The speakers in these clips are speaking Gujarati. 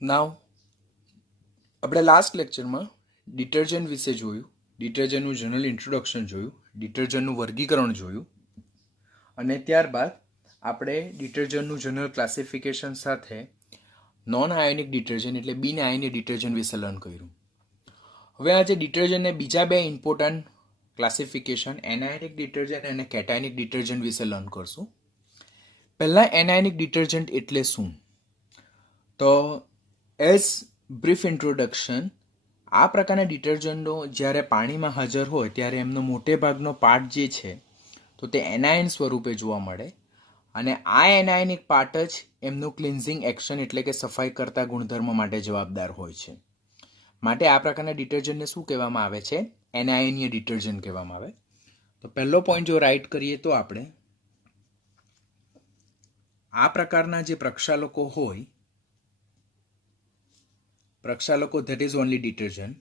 નાવ આપણે લાસ્ટ લેક્ચરમાં ડિટર્જન્ટ વિશે જોયું, ડિટર્જન્ટનું જનરલ ઇન્ટ્રોડક્શન જોયું, ડિટર્જન્ટનું વર્ગીકરણ જોયું અને ત્યારબાદ આપણે ડિટર્જન્ટનું જનરલ ક્લાસિફિકેશન સાથે નોન આયોનિક ડિટર્જન્ટ એટલે બિન આયોનિક ડિટર્જન્ટ વિશે લર્ન કર્યું. હવે આજે ડિટર્જન્ટને બીજા બે ઇમ્પોર્ટન્ટ ક્લાસિફિકેશન એનાયોનિક ડિટર્જન્ટ અને કેટાયોનિક ડિટર્જન્ટ વિશે લર્ન કરશું. પહેલાં એનાયોનિક ડિટર્જન્ટ એટલે શું? તો એઝ બ્રીફ ઇન્ટ્રોડક્શન, આ પ્રકારના ડિટર્જન્ટો જ્યારે પાણીમાં હાજર હોય ત્યારે એમનો મોટે ભાગનો પાર્ટ જે છે તો તે એનાયન સ્વરૂપે જોવા મળે અને આ એનાયનિક પાર્ટ જ એમનું ક્લિન્ઝિંગ એક્શન એટલે કે સફાઈ કરતા ગુણધર્મ માટે જવાબદાર હોય છે. માટે આ પ્રકારના ડિટર્જન્ટને શું કહેવામાં આવે છે? એનાયનીય ડિટર્જન્ટ કહેવામાં આવે. તો પહેલો પોઈન્ટ જો રાઈટ કરીએ તો આપણે આ પ્રકારના જે પ્રક્ષાલકો હોય, પ્રક્ષાલકો ધેટ ઇઝ ઓનલી ડિટર્જન્ટ,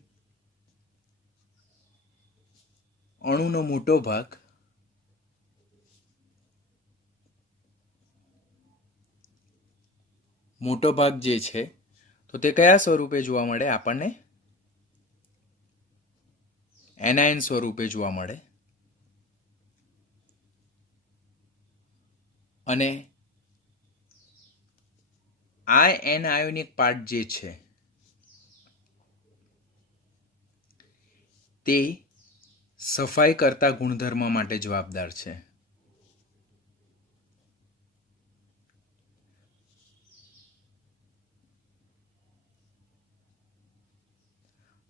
અણુનો મોટો ભાગ જે છે તો તે કયા સ્વરૂપે જોવા મળે? આપણને એનાયન સ્વરૂપે જોવા મળે અને આ એનાયોનિક પાર્ટ જે છે તે સફાઈ કરતા ગુણધર્મ માટે જવાબદાર છે.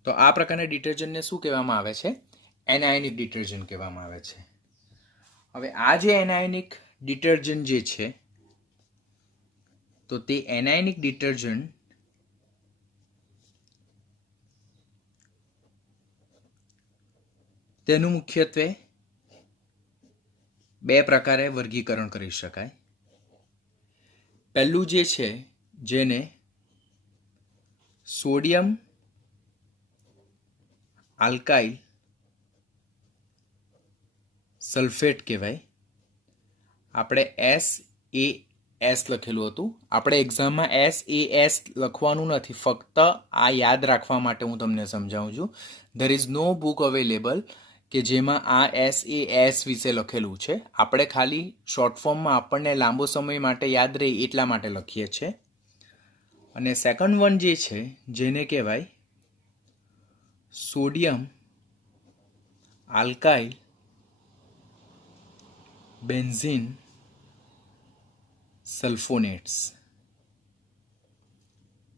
તો આ પ્રકારના ડિટર્જન્ટને શું કહેવામાં આવે છે? એનાયોનિક ડિટર્જન્ટ કહેવામાં આવે છે. હવે આ જે એનાયોનિક ડિટર્જન્ટ જે છે તો તે એનાયોનિક ડિટર્જન્ટ તેનું મુખ્યત્વે બે પ્રકારે વર્ગીકરણ કરી શકાય. પહેલું જે છે જેને સોડિયમ આલ્કાઇલ સલ્ફેટ કહેવાય. આપણે SAS લખેલું હતું. આપણે એક્ઝામમાં SAS લખવાનું નથી, ફક્ત આ યાદ રાખવા માટે હું તમને સમજાવું છું. There is no book available કે જેમાં આ SAS વિશે લખેલું છે. આપણે ખાલી શોર્ટ ફોર્મમાં આપણને લાંબો સમય માટે યાદ રહે એટલા માટે લખીએ છીએ. અને સેકન્ડ વન જે છે જેને કહેવાય સોડિયમ આલ્કાઇલ બેન્ઝીન સલ્ફોનેટ્સ,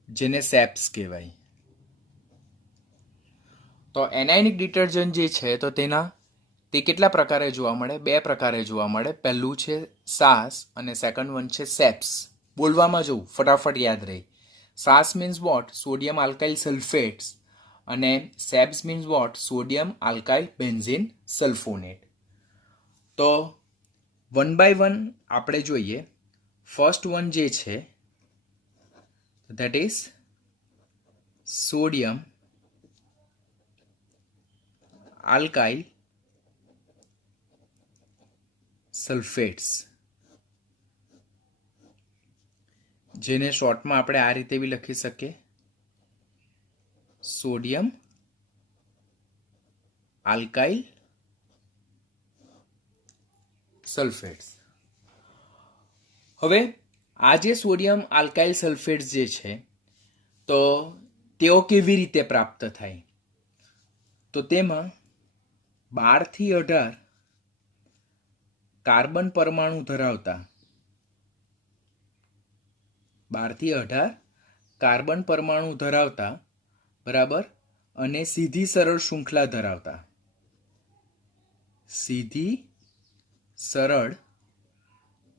જેને સેપ્સ કહેવાય. તો એનાયોનિક ડિટર્જન્ટ જે છે તો તે કેટલા પ્રકારે જોવા મળે? બે પ્રકારે જોવા મળે. પહેલું છે સાસ અને સેકન્ડ વન છે સેપ્સ. બોલવામાં જવું, ફટાફટ યાદ રહે. SAS means what? Sodium alkyl sulphates અને SABS means what? Sodium alkyl benzene sulphonate. તો વન બાય વન આપણે જોઈએ. ફર્સ્ટ વન જે છે that is sodium alkyl sulphates, જેને શોર્ટમાં આપણે આ રીતે બી લખી શકીએ, સોડિયમ આલ્કાઇલ સલ્ફેટ્સ. હવે આ જે સોડિયમ આલ્કાઇલ સલ્ફેટ્સ જે છે તો તેઓ કેવી રીતે પ્રાપ્ત થાય? તો તેમાં 12 થી 18 કાર્બન પરમાણુ ધરાવતા 12 થી 18 કાર્બન પરમાણુ ધરાવતા, બરાબર, અને સીધી સરળ શૃંખલા ધરાવતા, સીધી સરળ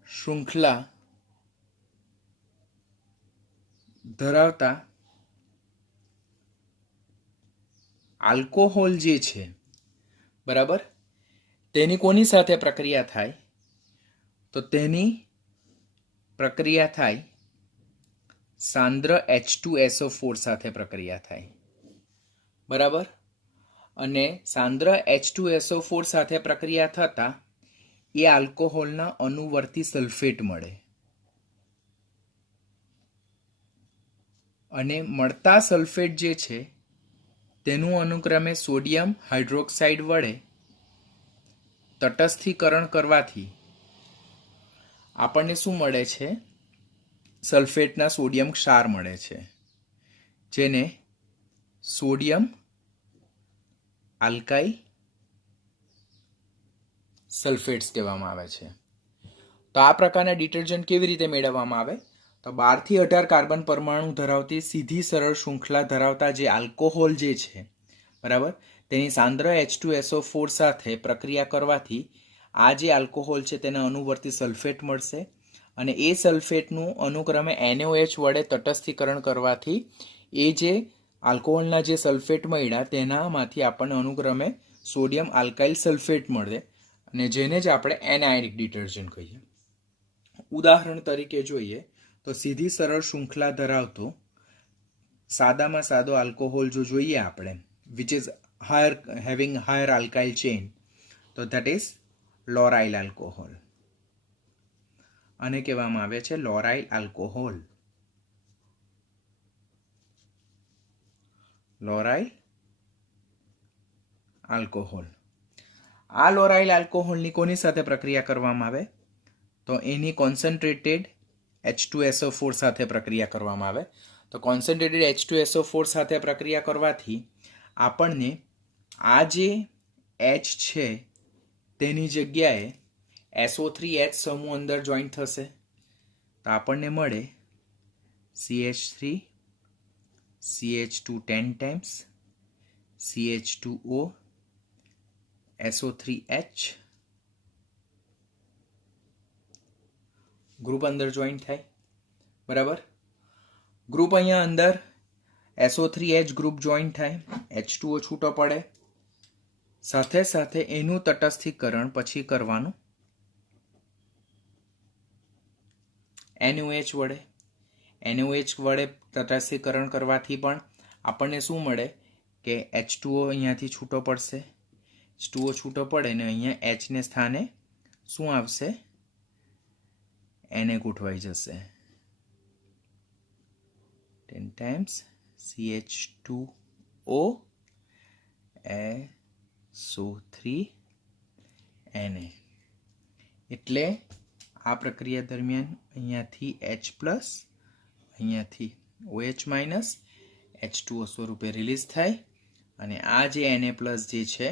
શૃંખલા ધરાવતા આલ્કોહોલ જે છે, બરાબર, તેની કોની સાથે પ્રક્રિયા થાય? તો તેની પ્રક્રિયા થાય સાંદ્ર H2SO4 સાથે પ્રક્રિયા થાય, બરાબર. અને સાંદ્ર H2SO4 સાથે પ્રક્રિયા થતાં એ આલ્કોહોલના અનુવર્તી સલ્ફેટ મળે. અને મળતા સલ્ફેટ જે છે તેનું અનુક્રમે સોડિયમ હાઇડ્રોક્સાઇડ વડે તટસ્થીકરણ કરવાથી આપણને શું મળે છે? સલ્ફેટના સોડિયમ ક્ષાર મળે છે, જેને સોડિયમ આલ્કાઇલ સલ્ફેટ્સ કહેવામાં આવે છે. તો આ પ્રકારના ડિટર્જન્ટ કેવી રીતે મેળવવામાં આવે? તો 12 થી 18 કાર્બન પરમાણુ ધરાવતી સીધી સરળ શૃંખલા ધરાવતા જે આલ્કોહોલ જે છે, બરાબર, તેની સાંદ્ર H2SO4 સાથે પ્રક્રિયા કરવાથી આ જે આલ્કોહોલ છે તેના અનુવર્તી સલ્ફેટ મળશે અને એ સલ્ફેટનું અનુક્રમે NaOH વડે તટસ્થીકરણ કરવાથી એ જે આલ્કોહોલના જે સલ્ફેટ મળ્યા તેનામાંથી આપણને અનુક્રમે સોડિયમ આલ્કાઇલ સલ્ફેટ મળે અને જેને જ આપણે એનાયોનિક ડિટર્જન્ટ કહીએ. ઉદાહરણ તરીકે જોઈએ તો સીધી સરળ શૃંખલા ધરાવતો સાદામાં સાદો આલ્કોહોલ જો જોઈએ આપણે, which is having higher alkyl chain, તો that is લોરાઇલ આલ્કોહોલ. આને કહેવામાં આવે છે લોરાઇલ આલ્કોહોલ. લોરાઇલ આલ્કોહોલ. આ લોરાઇલ આલ્કોહોલની કોની સાથે પ્રક્રિયા કરવામાં આવે? તો એની કોન્સન્ટ્રેટેડ H2SO4 સાથે પ્રક્રિયા કરવામાં આવે. તો કોન્સન્ટ્રેટેડ H2SO4 સાથે પ્રક્રિયા કરવાથી આપણને આ જે H છે તેની જગ્યાએ SO3H સમૂહ અંદર જોઈન્ટ થશે તો આપણને મળે CH3 CH2 10 times CH2O SO3H group અંદર જોઈન્ટ થાય, બરાબર. ગ્રુપ અહીંયા અંદર SO3H ગ્રુપ જોઈન્ટ થાય, H2O છૂટો પડે, સાથે સાથે એનું તટસ્થીકરણ પછી કરવાનું NaOH વડે. NaOH વડે તટસ્થીકરણ કરવાથી પણ આપણને શું મળે કે H2O અહીંયાથી છૂટો પડશે, H2O છૂટો પડે ને અહીંયા H ને સ્થાને શું આવશે? Na ગોઠવાઈ જશે. 10 times CH2O SO3 Na. એટલે આ પ્રક્રિયા દરમિયાન અહીંયાથી H પ્લસ, અહીંયાથી OH માઇનસ, H2O સ્વરૂપે રિલીઝ થાય અને આ જે Na પ્લસ જે છે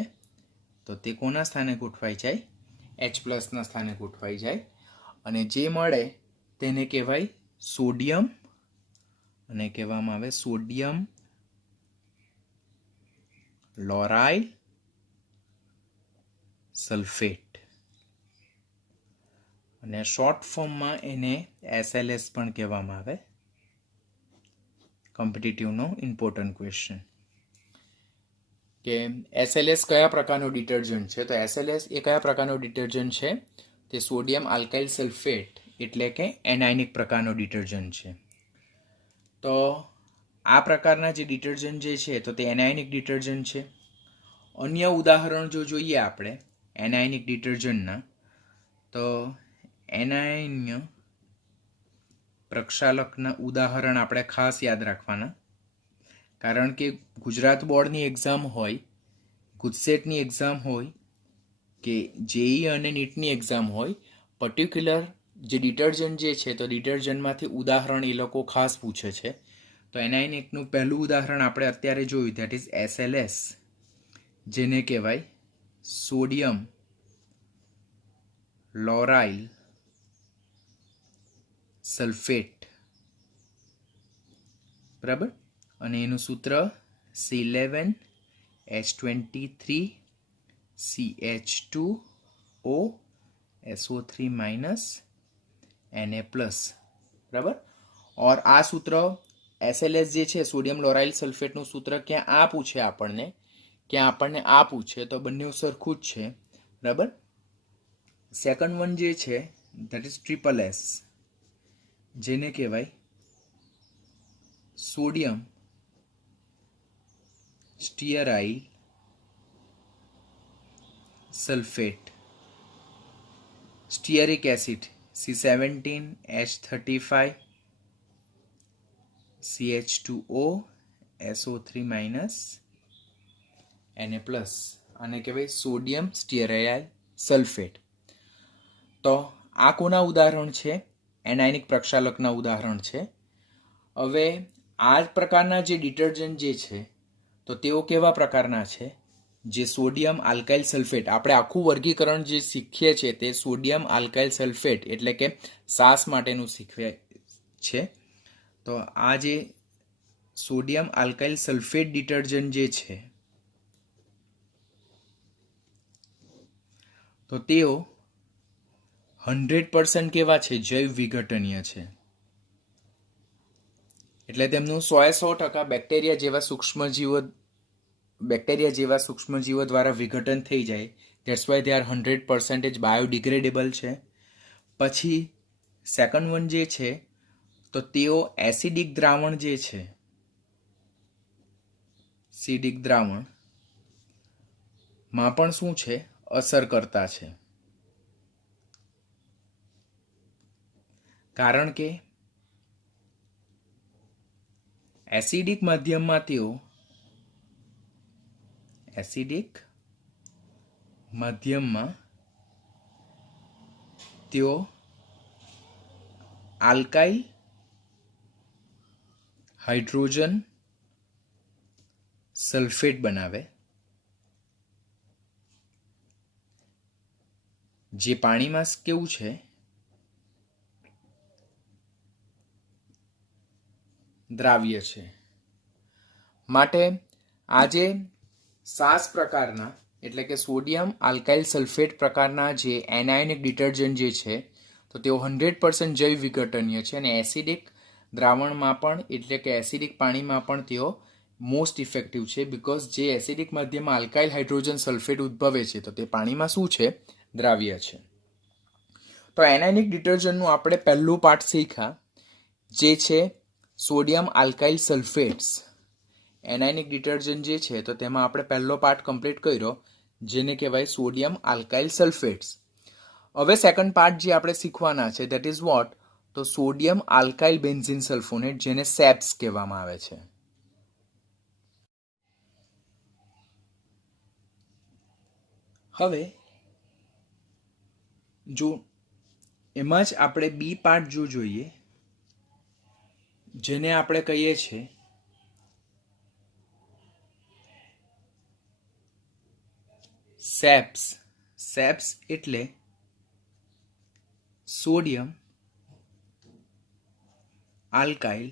તો તે કોના સ્થાને ગોઠવાઈ જાય? H પ્લસના સ્થાને ગોઠવાઈ જાય અને જે મળે તેને કહેવાય સોડિયમ અને કહેવામાં આવે સોડિયમ લોરાઇલ સલ્ફેટ અને શોર્ટ ફોર્મમાં એને SLS પણ કહેવામાં આવે. કોમ્પિટિટિવનો ઇમ્પોર્ટન્ટ ક્વેશ્ચન કે SLS કયા પ્રકારનું ડિટર્જન્ટ છે? તો SLS એ કયા પ્રકારનું ડિટર્જન્ટ છે? તે સોડિયમ આલ્કાઇલ સલ્ફેટ એટલે કે એનાયોનિક પ્રકારનો ડિટર્જન્ટ છે. તો આ પ્રકારના જે ડિટર્જન્ટ જે છે તો તે એનાયોનિક ડિટર્જન્ટ છે. અન્ય ઉદાહરણ જો જોઈએ આપણે એનાયોનિક ડિટર્જન્ટના, તો એનાયન્ય પ્રક્ષાલકના ઉદાહરણ આપણે ખાસ યાદ રાખવાના, કારણ કે ગુજરાત બોર્ડની એક્ઝામ હોય, ગુજસેટની એક્ઝામ હોય કે જેઈ અને નીટની એક્ઝામ હોય, પર્ટિક્યુલર જે ડિટર્જન્ટ જે છે તો ડિટર્જન્ટમાંથી ઉદાહરણ એ લોકો ખાસ પૂછે છે. તો એનાયોનિકનું પહેલું ઉદાહરણ આપણે અત્યારે જોયું, ધેટ ઇઝ SLS, જેને કહેવાય સોડિયમ લોરાઇલ સલ્ફેટ, બરાબર. અને એનું સૂત્ર C11H23CH2O SO3 minus Na plus, બરાબર. ઓર આ સૂત્ર SLS જે છે સોડિયમ લોરાઇલ સલ્ફેટનું સૂત્ર ક્યાં આ પૂછે આપણને, ક્યાં આપણને આ પૂછે, તો બંને સરખું જ છે, બરાબર. સેકન્ડ વન જે છે ધેટ ઇઝ SSS, જેને કહેવાય sodium stearyl sulphate, stearic acid C17H35 CH2O SO3 minus Na plus, આને કહેવાય સોડિયમ સ્ટીઅરાઇલ સલ્ફેટ. તો આ કોના ઉદાહરણ છે? એનાયનિક પ્રક્ષાલકના ઉદાહરણ છે. હવે આ પ્રકારના જે ડિટર્જન્ટ જે છે તો તેઓ કેવા પ્રકારના છે? જે સોડિયમ આલ્કાઇલ સલ્ફેટ, આપણે આખું વર્ગીકરણ જે શીખીએ છીએ તે સોડિયમ આલ્કાઇલ સલ્ફેટ એટલે કે સાસ માટેનું શીખવે છે. તો આ જે સોડિયમ આલ્કાઇલ સલ્ફેટ ડિટર્જન્ટ જે છે તો તેઓ 100% કેવા છે? જૈવ વિઘટનીય છે. એટલે તેમનું 100% બેક્ટેરિયા જેવા સૂક્ષ્મજીવો દ્વારા વિઘટન થઈ જાય. That's why they are 100% biodegradable છે. પછી સેકન્ડ વન જે છે તો તેઓ એસિડિક દ્રાવણ જે છે, એસિડિક દ્રાવણ માં પણ શું છે? અસર કરતા છે. કારણ કે એસિડિક માધ્યમમાં તેઓ આલ્કાઇલ હાઇડ્રોજન સલ્ફેટ બનાવે, જે પાણીમાં કેવું છે? દ્રાવ્ય છે. માટે આજે સાસ પ્રકારના એટલે કે સોડિયમ આલ્કાઇલ સલ્ફેટ પ્રકારના જે એનાયોનિક ડિટર્જન્ટ જે છે તો તેઓ 100% જૈવ વિઘટનીય છે અને એસિડિક દ્રાવણમાં પણ એટલે કે એસિડિક પાણીમાં પણ તેઓ મોસ્ટ ઇફેક્ટિવ છે. બિકોઝ જે એસિડિક માધ્યમમાં આલ્કાઇલ હાઇડ્રોજન સલ્ફેટ ઉદ્ભવે છે તો તે પાણીમાં શું છે? દ્રાવ્ય છે. તો એનાયોનિક ડિટર્જન્ટનું આપણે પહેલું પાઠ શીખ્યા જે છે સોડિયમ આલ્કાઇલ સલ્ફેટ્સ. એનાયોનિક ડિટર્જન્ટ જે છે તો તેમાં આપણે પહેલો પાર્ટ કમ્પ્લીટ કર્યો જેને કહેવાય સોડિયમ આલ્કાઇલ સલ્ફેટ્સ. હવે સેકન્ડ પાર્ટ જે આપણે શીખવાના છે દેટ ઇઝ વોટ? તો સોડિયમ આલ્કાઇલ બેન્ઝીન સલ્ફોનેટ, જેને સેપ્સ કહેવામાં આવે છે. હવે જો એમાં જ આપણે બી પાર્ટ જો જોઈએ જેને આપણે કહીએ છીએ સેપ્સ. સેપ્સ એટલે sodium alkyl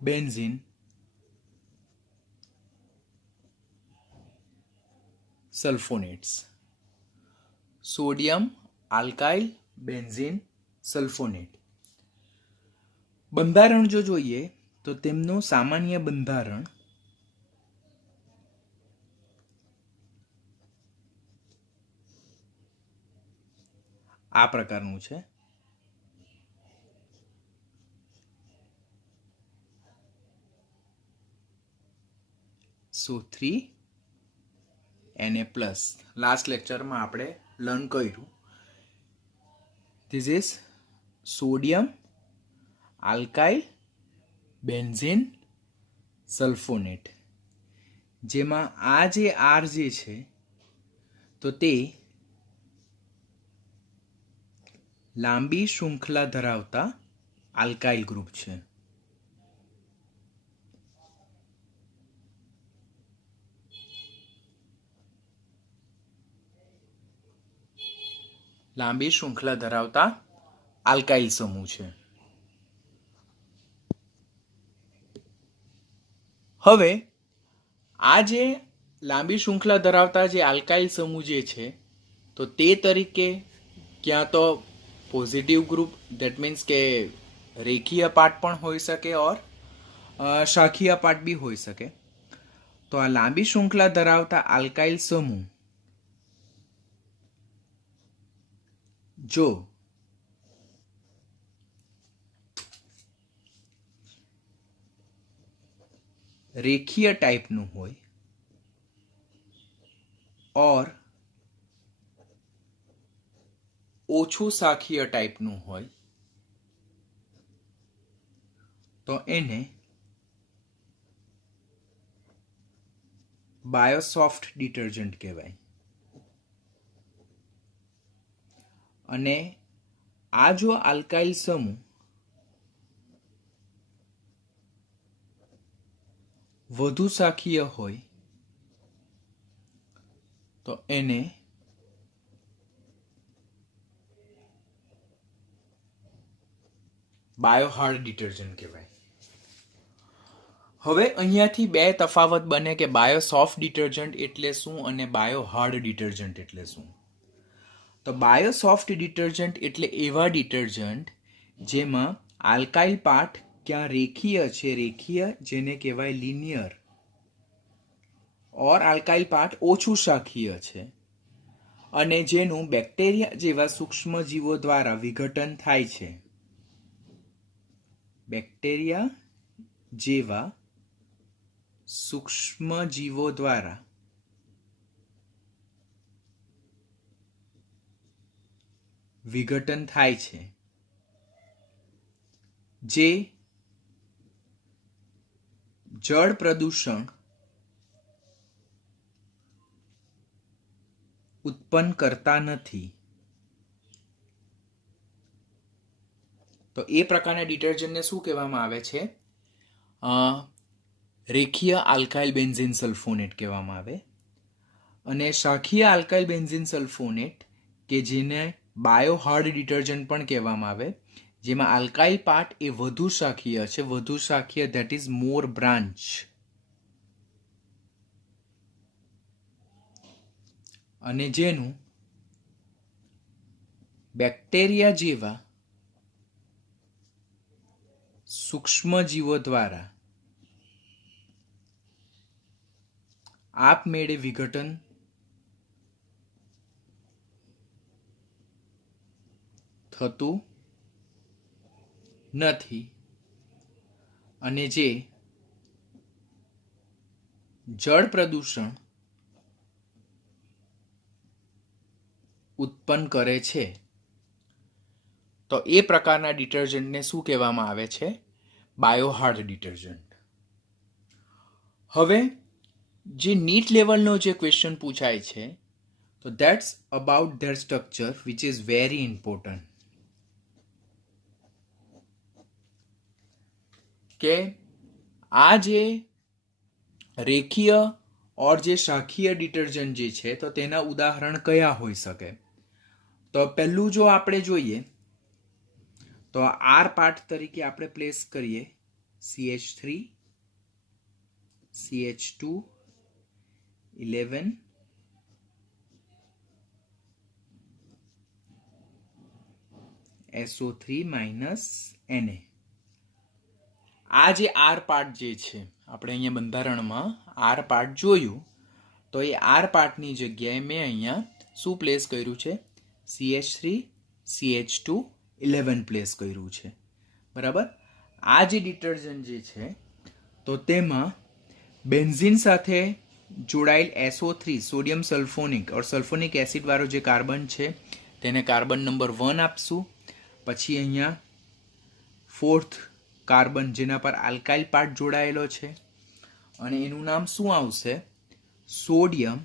benzene sulphonates. Sodium alkyl benzene sulphonate. બંધારણ જો જોઈએ તો તેમનું સામાન્ય બંધારણ આ પ્રકારનું છે. So3 Na plus. લાસ્ટ લેક્ચરમાં આપણે લર્ન કર્યું this is sodium alkyl benzene sulphonate, જેમાં આ જે આર જે છે તો તે લાંબી શૃંખલા ધરાવતા આલ્કાઇલ ગ્રુપ છે. લાંબી શૃંખલા ધરાવતા આલ્કાઇલ સમૂહ છે. હવે આ જે લાંબી શૃંખલા ધરાવતા જે આલ્કાઇલ સમૂહ જે છે તો તે તરીકે ક્યાં તો પોઝિટિવ ગ્રુપ દેટ મીન્સ કે રેખીય પાર્ટ પણ હોઈ શકે ઓર શાખીય પાર્ટ બી હોઈ શકે. તો આ લાંબી શૃંખલા ધરાવતા આલ્કાઇલ સમૂહ જો રેખીય ટાઈપનું હોય ઓર ઓછું શાખીય ટાઈપનું હોય તો એને બાયોસોફ્ટ ડિટર્જન્ટ કહેવાય. અને આ જો આલ્કાઇલ સમૂહ વધુ શાખીય હોય તો એને બાયોહાર્ડ ડિટર્જન્ટ કહેવાય. હવે અહીંયાથી બે તફાવત બને કે બાયોસોફ્ટ ડિટર્જન્ટ એટલે શું અને બાયોહાર્ડ ડિટર્જન્ટ એટલે શું. તો બાયોસોફ્ટ ડિટર્જન્ટ એટલે એવા ડિટર્જન્ટ જેમાં આલ્કાઇલ પાર્ટ ક્યાં રેખીય છે, રેખીય જેને કહેવાય લિનિયર, ઓર આલ્કાઇલ પાર્ટ ઓછું શાખીય છે, અને જેનું બેક્ટેરિયા જેવા સૂક્ષ્મ જીવો દ્વારા વિઘટન થાય છે. બેક્ટેરિયા જેવા સૂક્ષ્મ જીવો દ્વારા વિઘટન થાય છે, જે જળ પ્રદૂષણ ઉત્પન્ન કરતા નથી. તો એ પ્રકારના ડિટર્જન્ટને શું કહેવામાં આવે છે? રેખીય આલ્કાઇલ બેન્ઝીન સલ્ફોનેટ કહેવામાં આવે. અને શાખીય આલ્કાઇલ બેન્ઝીન સલ્ફોનેટ કે જેને બાયોહાર્ડ ડિટર્જન્ટ પણ કહેવામાં આવે, જેમાં આલ્કાઇલ પાર્ટ એ વધુ શાખીય છે, વધુ શાખીય, ધેટ ઇઝ મોર બ્રાન્ચ, અને જેનું બેક્ટેરિયા જેવા સૂક્ષ્મ જીવો દ્વારા આપમેળે વિઘટન થતું નથી, અને જે જળ પ્રદૂષણ ઉત્પન્ન કરે છે. તો એ પ્રકારના ડિટર્જન્ટને શું કહેવામાં આવે છે? બાયોહાર્ડ ડિટર્જન્ટ. હવે જે નીટ લેવલનો જે ક્વેશ્ચન પૂછાય છે, તો that's about their structure which is very important. કે આ જે રેખીય ઓર જે શાખીય ડિટર્જન્ટ જે છે, તો તેના ઉદાહરણ કયા હોઈ શકે? તો પહેલું જો આપણે જોઈએ તો આર પાર્ટ તરીકે આપણે પ્લેસ કરીએ CH3, CH2, 11, SO3 Na. આ જે આર પાર્ટ જે છે, આપણે અહીંયા બંધારણમાં આર પાર્ટ જોયું, તો એ આર પાર્ટની જગ્યાએ મેં અહીંયા શું પ્લેસ કર્યું છે? CH3, CH2, 11 પ્લેસ કર્યું છે. બરાબર. આ જે ડિટર્જન્ટ જે છે, તો તેમાં બેન્ઝીન સાથે જોડાયેલ SO3 સોડિયમ સલ્ફોનિક ઓર સલ્ફોનિક એસિડ વાળો જે કાર્બન છે તેને કાર્બન નંબર 1 આપશું. પછી અહીંયા ફોર્થ કાર્બન જેના પર આલ્કાઇલ પાર્ટ જોડાયેલો છે, અને એનું નામ શું આવશે? સોડિયમ.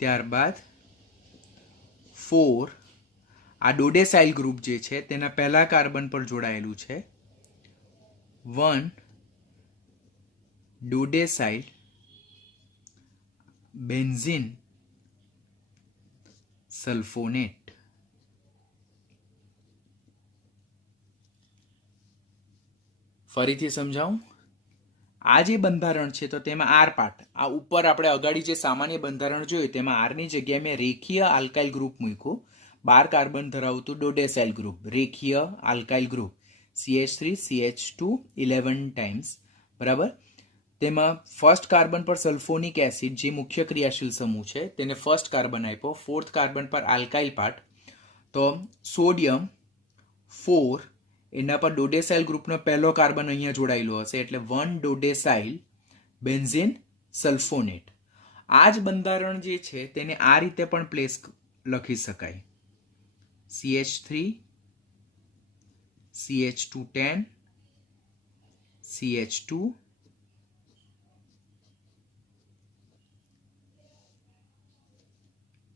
ત્યારબાદ 4 આ ડોડેસાઇલ ગ્રુપ જે છે તેના પહેલા કાર્બન પર જોડાયેલું છે, 1 ડોડેસાઇલ બેન્ઝીન સલ્ફોનેટ. ફરીથી સમજાવું. આ જે બંધારણ છે તો તેમાં આર પાર્ટ, આ ઉપર આપણે અગાડી જે સામાન્ય બંધારણ જોયું તેમાં આરની જગ્યાએ મેં રેખીય આલ્કાઇલ ગ્રુપ મૂક્યું, 12 કાર્બન ધરાવતું ડોડેસાઇલ ગ્રુપ, રેખીય alkyl group CH3, CH2, 11 times. બરાબર. તેમાં ફર્સ્ટ કાર્બન પર સલ્ફોનિક એસિડ જે મુખ્ય ક્રિયાશીલ સમૂહ છે તેને ફર્સ્ટ કાર્બન આપ્યો, ફોર્થ કાર્બન પર આલ્કાઇલ પાર્ટ, તો સોડિયમ 4 એના પર ડોડેસાઇલ ગ્રુપનો પહેલો કાર્બન અહીંયા જોડાયેલો હશે, એટલે 1 ડોડેસાઇલ બેન્ઝીન સલ્ફોનેટ. આ જ બંધારણ જે છે તેને આ રીતે પણ પ્લેસ લખી શકાય, CH3, CH210 CH2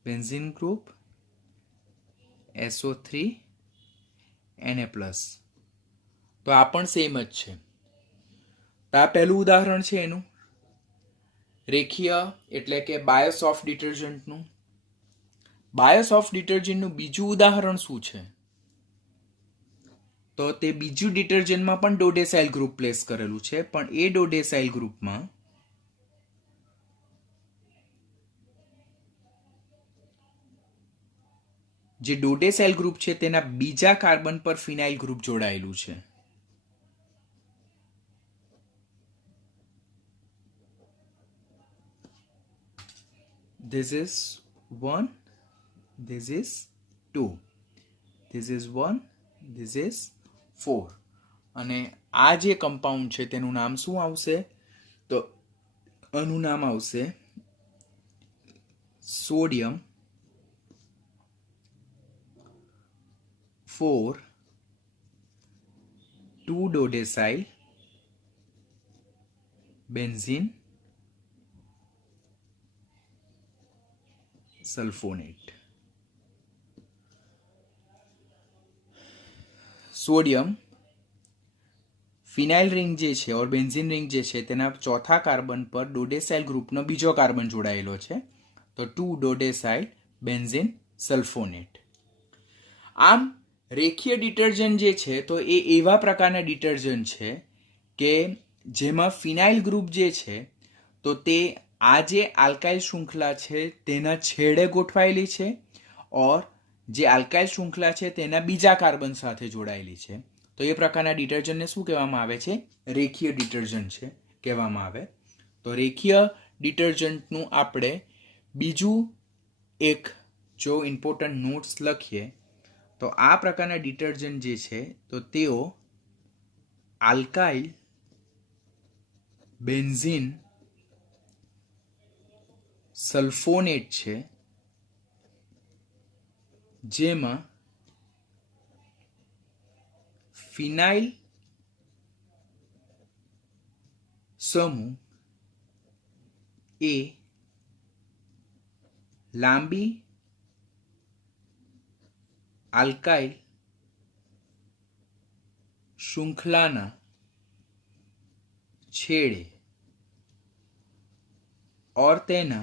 benzene group SO3 Na+. તો આ પણ સેમ જ છે. તો આ પહેલું ઉદાહરણ છે એનું રેખીય એટલે કે બાયોસોફ્ટ ડિટર્જન્ટનું. બાયોસોફ્ટ ડિટર્જન્ટનું બીજું ઉદાહરણ શું છે? તો તે બીજું ડિટર્જન્ટમાં પણ ડોડેસાઇલ ગ્રુપ પ્લેસ કરેલું છે, પણ એ ડોડેસાઇલ ગ્રુપમાં જે ડોડેસાઇલ ગ્રુપ છે તેના બીજા કાર્બન પર ફિનાઇલ ગ્રુપ જોડાયેલું છે. This is 1, this is 2, this is 1, this is 4. અને આ જે કમ્પાઉન્ડ છે તેનું નામ શું આવશે? તો આનું નામ આવશે sodium 4 2-dodecyl benzene sulphonate. Sodium phenyl ring जे छे और बेन्जीन रिंग जे छे तेना चौथा कार्बन पर डोडेसाइल ग्रुपनो बीजो कार्बन जोड़ायेलो छे, तो 2-dodecyl बेन्जीन सल्फोनेट. आम रेखीय डिटर्जન્ટ जे छे तो ए एवा प्रकारना डिटर्जન્ટ छे के जेमां फिनाइल ग्रुप जे छे तो ते आ जे आल्काइल श्रृंखला छे तेना छेड़े गोठवायेली छे और जे आल्काइल श्रृंखला छे तेना बीजा कार्बन साथे जोड़ायेली छे. तो ए प्रकारना डिटर्जन्टने शुं कहेवामां आवे छे? रेखीय डिटर्जન્ટ छे कहेवामां आवे. तो रेखीय डिटर्जન્ટનું આપણે બીજું એક જો ઇમ્પોર્ટન્ટ નોટ્સ લખીએ તો આ પ્રકારના ડિટર્જન્ટ જે છે તો તેઓ આલ્કાઇલ બેન્ઝીન સલ્ફોનેટ છે, જેમાં ફિનાઇલ સમૂહ એ લાંબી આલ્કાઇલ શ્રૃંખલાના છેડે और तेना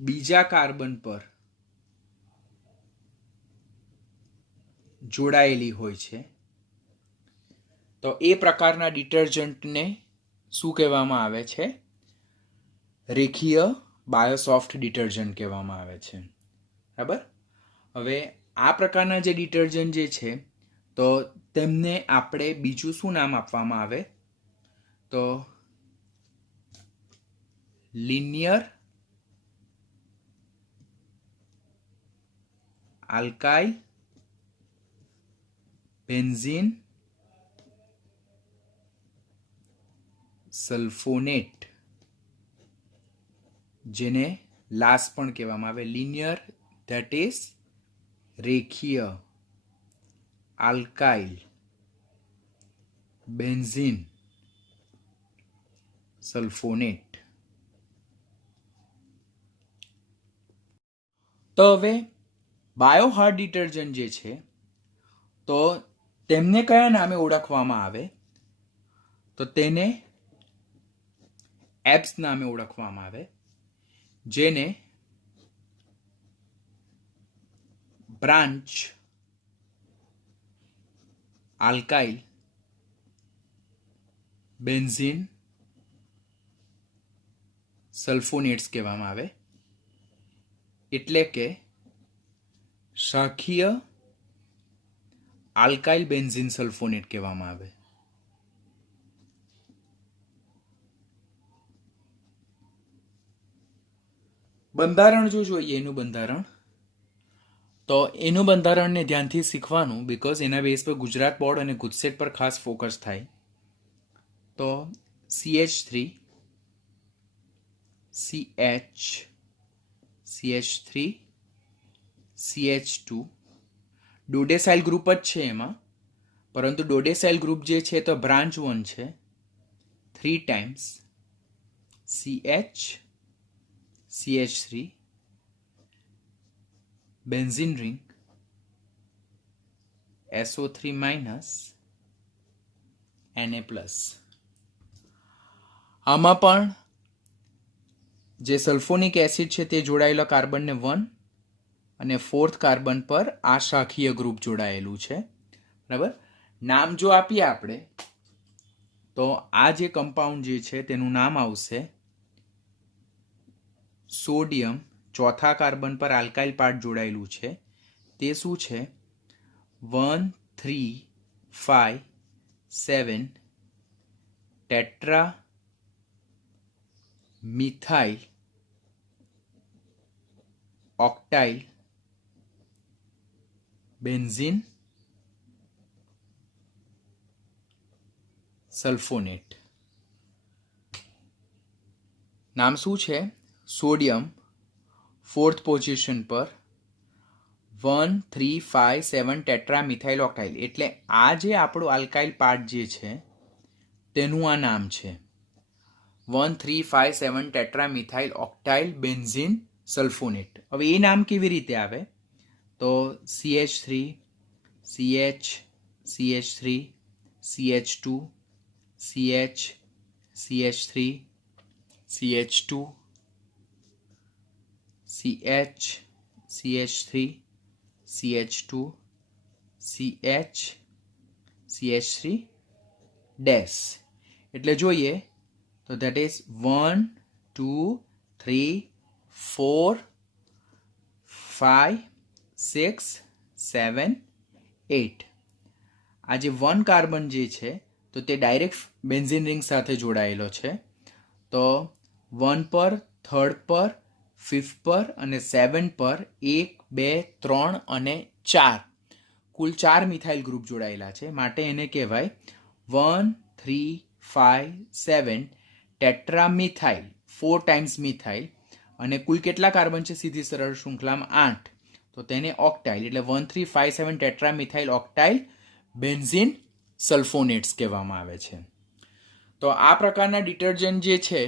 बीजा कार्बन पर जोड़ायेली होय छे. तो ए प्रकारना डिटर्जન્ટને શું કહેવામાં આવે છે? રેખીય બાયોસોફ્ટ ડિટર્જન્ટ કહેવામાં આવે છે. બરાબર. હવે આ પ્રકારના જે ડિટર્જન્ટ જે છે તો તેમને આપણે બીજું શું નામ આપવામાં આવે? તો લિનિયર આલ્કાઇલ બેન્ઝીન સલ્ફોનેટ, જેને લાસ પણ કહેવામાં આવે. લિનિયર ધેટ ઇઝ રેખીય આલ્કાઇલ બેન્ઝીન સલ્ફોનેટ. તો હવે બાયોહાર્ડ ડિટર્જન્ટ જે છે તો તેમને કયા નામે ઓળખવામાં આવે? તો તેને એબ્સ નામે ઓળખવામાં આવે, જેને બ્રાન્ચ આલ્કાઇલ બેન્ઝીન સલ્ફોનેટ્સ કહેવામાં આવે. એટલે કે શાખીય આલ્કાઇલ બેન્ઝીન સલ્ફોનેટ કહેવામાં આવે. બંધારણ જો જોઈએ એનું બંધારણ, તો એનું બંધારણને ધ્યાનથી શીખવાનું, બીકોઝ એના બેઝ પર ગુજરાત બોર્ડ અને ગુજસેટ પર ખાસ ફોકસ થાય. તો CH3 CH CH3 CH2 ડોડેસાઇલ group જ છે એમાં, પરંતુ ડોડેસાઇલ ગ્રુપ જે છે તો બ્રાન્ચ 1 છે. 3 times CH CH3 benzene ring SO3 minus Na plus. આમાં પણ જે સલ્ફોનિક એસિડ છે તે જોડાયેલા કાર્બનને 1 અને 4th કાર્બન પર આ શાખીય ગ્રુપ જોડાયેલું છે. બરાબર. નામ જો આપીએ આપણે તો આ જે કમ્પાઉન્ડ જે છે તેનું નામ આવશે સોડિયમ. ચોથા કાર્બન પર આલ્કાઇલ પાર્ટ જોડાયેલું છે તે શું છે? 1 3 5 7 ટેટ્રા મિથાઇલ ઓક્ટાઇલ બેન્ઝીન સલ્ફોનેટ. નામ શું છે? સોડિયમ 4th પોઝિશન પર 1 3 5 7 ટેટ્રા મિથાઇલ ઓક્ટાઇલ. એટલે આ જે આપણું આલ્કાઇલ પાર્ટ જે છે તેનું આ નામ છે 1 3 5 7 ટેટ્રા મિથાઇલ ઓક્ટાઇલ બેન્ઝીન સલ્ફોનેટ. હવે એ નામ કેવી રીતે આવે? તો CH3 CH CH3 CH2 CH CH3 CH2 CH CH3 CH2 CH CH3 dash. એટલે જોઈએ તો that is 1 2 3 4 5 6 7 8. આ જે 1 કાર્બન જે છે તો તે ડાયરેક્ટ બેન્ઝીન રિંગ સાથે જોડાયેલો છે. તો 1 પર, 3rd પર, 5th પર અને 7 પર 1 2 3 અને 4 કુલ 4 મિથાઇલ ગ્રુપ જોડાયેલા છે. માટે એને કહેવાય 1 3 5 7 ટેટ્રા મિથાઇલ, 4 times મિથાઇલ. અને કુલ કેટલા કાર્બન છે સીધી સરળ શૃંખલામાં? 8. તો તેને ઓક્ટાઇલ એટલે 1 3 5 7 ટેટ્રા મિથાઇલ ઓક્ટાઇલ બેન્ઝીન સલ્ફોનેટ્સ કહેવામાં આવે છે. તો આ પ્રકારના ડિટર્જન્ટ જે છે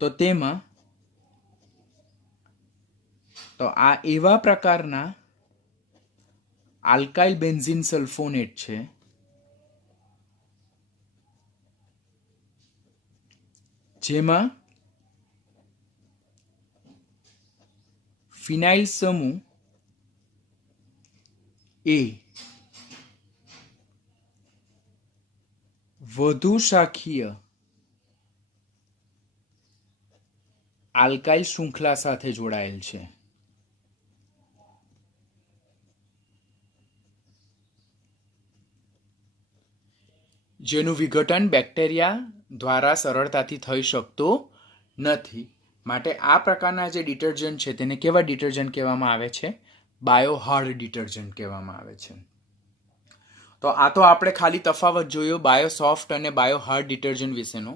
તો તેમાં તો આ એવા પ્રકારના આલ્કાઇલ બેન્ઝીન સલ્ફોનેટ છે જેમાં ફિનાઇલ સમૂહ એ વધુ શાખીય આલ્કાઇલ શૃંખલા સાથે જોડાયેલ છે. જેનું વિઘટન બેક્ટેરિયા દ્વારા સરળતાથી થઈ શકતું નથી. માટે આ પ્રકારના જે ડિટર્જન્ટ છે તેને કેવા ડિટર્જન્ટ કહેવામાં આવે છે? બાયોહાર્ડ ડિટર્જન્ટ કહેવામાં આવે છે. તો આ તો આપણે ખાલી તફાવત જોયો બાયોસોફ્ટ અને બાયોહાર્ડ ડિટર્જન્ટ વિશેનો.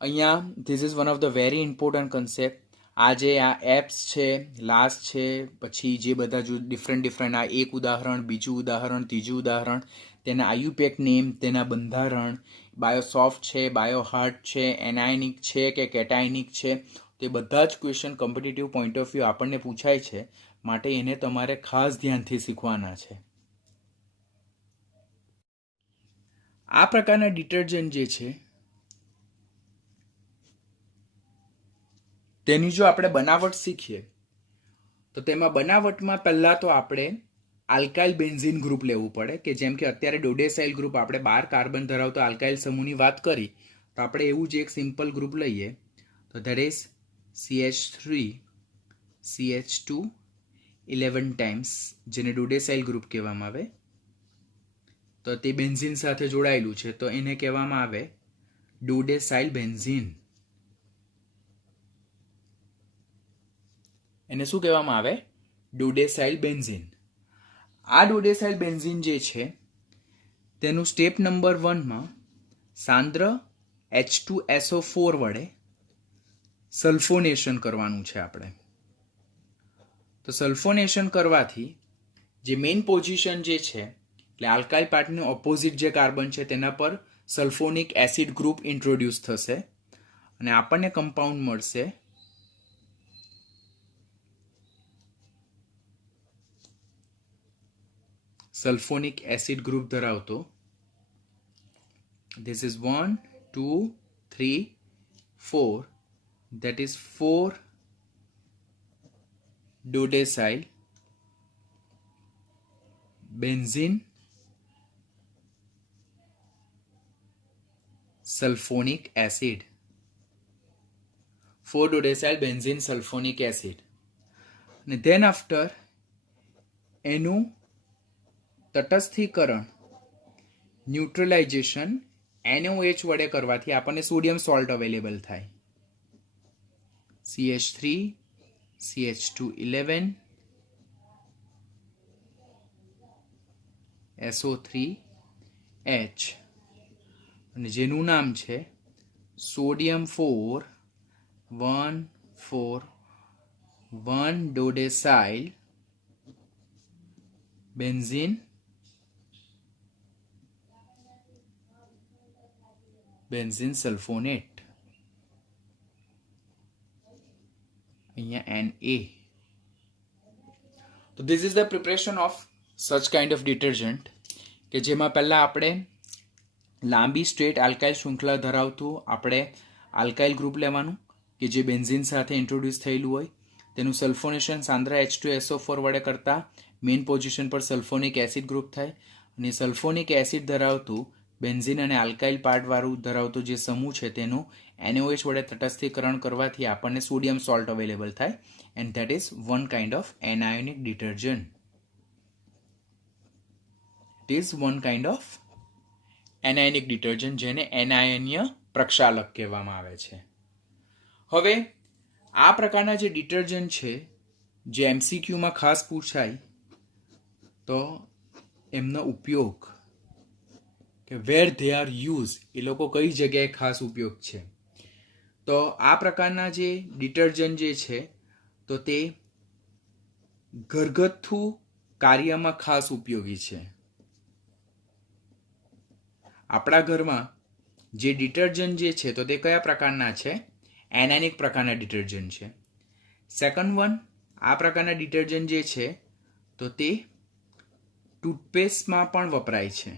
અહીંયા this is one of the very important concept. આ જે આ એપ્સ છે, લાસ્ટ છે, પછી જે બધા જો ડિફરન્ટ આ એક ઉદાહરણ, બીજું ઉદાહરણ, ત્રીજું ઉદાહરણ, તેના આયુપેક નેમ, તેના બંધારણ, બાયોસોફ્ટ છે, બાયોહાર્ડ છે, એનાયનિક છે કે કેટાયનિક છે, તે બધા જ question competitive point of view આપણને પૂછાય છે. માટે એને તમારે ખાસ ધ્યાનથી શીખવાના છે. આ પ્રકારના ડિટર્જન્ટ જે છે તેની જો આપણે બનાવટ શીખીએ તો તેમાં બનાવટમાં પહેલાં તો આપણે આલ્કાઇલ બેન્ઝીન ગ્રુપ લેવું પડે કે જેમ કે અત્યારે ડોડેસાઇલ ગ્રુપ આપણે 12 કાર્બન ધરાવતો આલ્કાઇલ સમૂહની વાત કરી તો આપણે એવું જ એક સિમ્પલ ગ્રુપ લઈએ તો that is CH3 CH2 11 times જેને ડોડેસાઇલ ગ્રુપ કહેવામાં આવે. તો તે બેન્ઝીન સાથે જોડાયેલું છે તો એને કહેવામાં આવે ડોડેસાઇલ બેન્ઝીન. એને શું કહેવામાં આવે? ડોડેસાઇલ બેન્ઝીન. આ ડોડેસાઇલ બેન્ઝીન જે છે તેનું સ્ટેપ નંબર 1 સાંદ્ર H2SO4 વડે સલ્ફોનેશન કરવાનું છે આપણે. તો સલ્ફોનેશન કરવાથી જે મેઇન પોઝિશન જે છે એટલે આલ્કાઇલ પાર્ટનું ઓપોઝિટ જે કાર્બન છે તેના પર સલ્ફોનિક એસિડ ગ્રુપ ઇન્ટ્રોડ્યુસ થશે અને આપણને કમ્પાઉન્ડ મળશે સલ્ફોનિક એસિડ ગ્રુપ ધરાવતો this is 1 2 3 4 that is 4 dodecyl benzene sulfonic acid 4 dodecyl benzene sulfonic acid and then after એનું તટસ્થીકરણ ન્યુટ્રલાઇઝેશન NaOH વડે કરવાથી આપણને સોડિયમ સોલ્ટ અવેલેબલ થાય CH3 CH211 SO3H અને જેનું નામ છે સોડિયમ 4 dodecyl benzene sulfonate અહીંયા Na. તો this is the preparation of such kind of detergent કે જેમાં પહેલા આપણે લાંબી સ્ટ્રેટ આલ્કાઇલ શૃંખલા ધરાવતું આપણે આલ્કાઇલ ગ્રુપ લેવાનું કે જે બેન્ઝીન સાથે ઇન્ટ્રોડ્યુસ થયેલું હોય તેનું સલ્ફોનેશન સાંદ્રા H2SO4 વડે કરતા મેઇન પોઝિશન પર સલ્ફોનિક એસિડ ગ્રુપ થાય અને સલ્ફોનિક એસિડ ધરાવતું બેન્ઝીન અને આલ્કાઇલ પાર્ટવાળું ધરાવતું જે સમૂહ છે તેનું NaOH વડે તટસ્થીકરણ કરવાથી આપણને સોડિયમ સોલ્ટ અવેલેબલ થાય and that is one kind of anionic detergent. It is one kind of anionic detergent જેને એનાયનીય પ્રક્ષાલક કહેવામાં આવે છે. હવે આ પ્રકારના જે ડિટર્જન્ટ છે જે MCQમાં ખાસ પૂછાય તો એમનો ઉપયોગ કે વેર ધે આર યુઝ એ લોકો કઈ જગ્યાએ ખાસ ઉપયોગ છે. તો આ પ્રકારના જે ડિટર્જન્ટ જે છે તો તે ઘરગથ્થુ કાર્યમાં ખાસ ઉપયોગી છે. આપણા ઘરમાં જે ડિટર્જન્ટ જે છે તો તે કયા પ્રકારના છે? એનાયનિક પ્રકારના ડિટર્જન્ટ છે. સેકન્ડ વન, આ પ્રકારના ડિટર્જન્ટ જે છે તો તે ટૂથપેસ્ટમાં પણ વપરાય છે.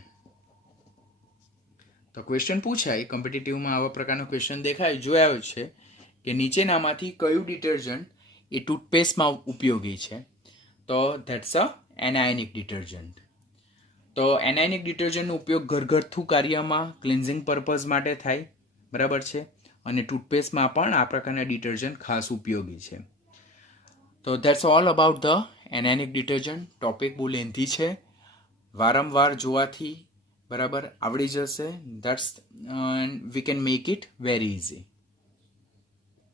તો ક્વેશ્ચન પૂછાય કોમ્પિટિટિવમાં આવા પ્રકારનો ક્વેશ્ચન જોયો છે કે નીચેનામાંથી કયું ડિટર્જન્ટ એ ટૂથપેસ્ટમાં ઉપયોગી છે? તો ધેટ્સ અ એનાયનિક ડિટર્જન્ટ. તો એનાયનિક ડિટર્જન્ટનો ઉપયોગ ઘરગથ્થુ કાર્યમાં ક્લિન્ઝિંગ પર્પઝ માટે થાય, બરાબર છે, અને ટૂથપેસ્ટમાં પણ આ પ્રકારના ડિટર્જન્ટ ખાસ ઉપયોગી છે. તો that's all about the anionic detergent. Topic બહુ લેન્થી છે, વારંવાર જોવાથી બરાબર આવડી જશે. That's we can make it very easy.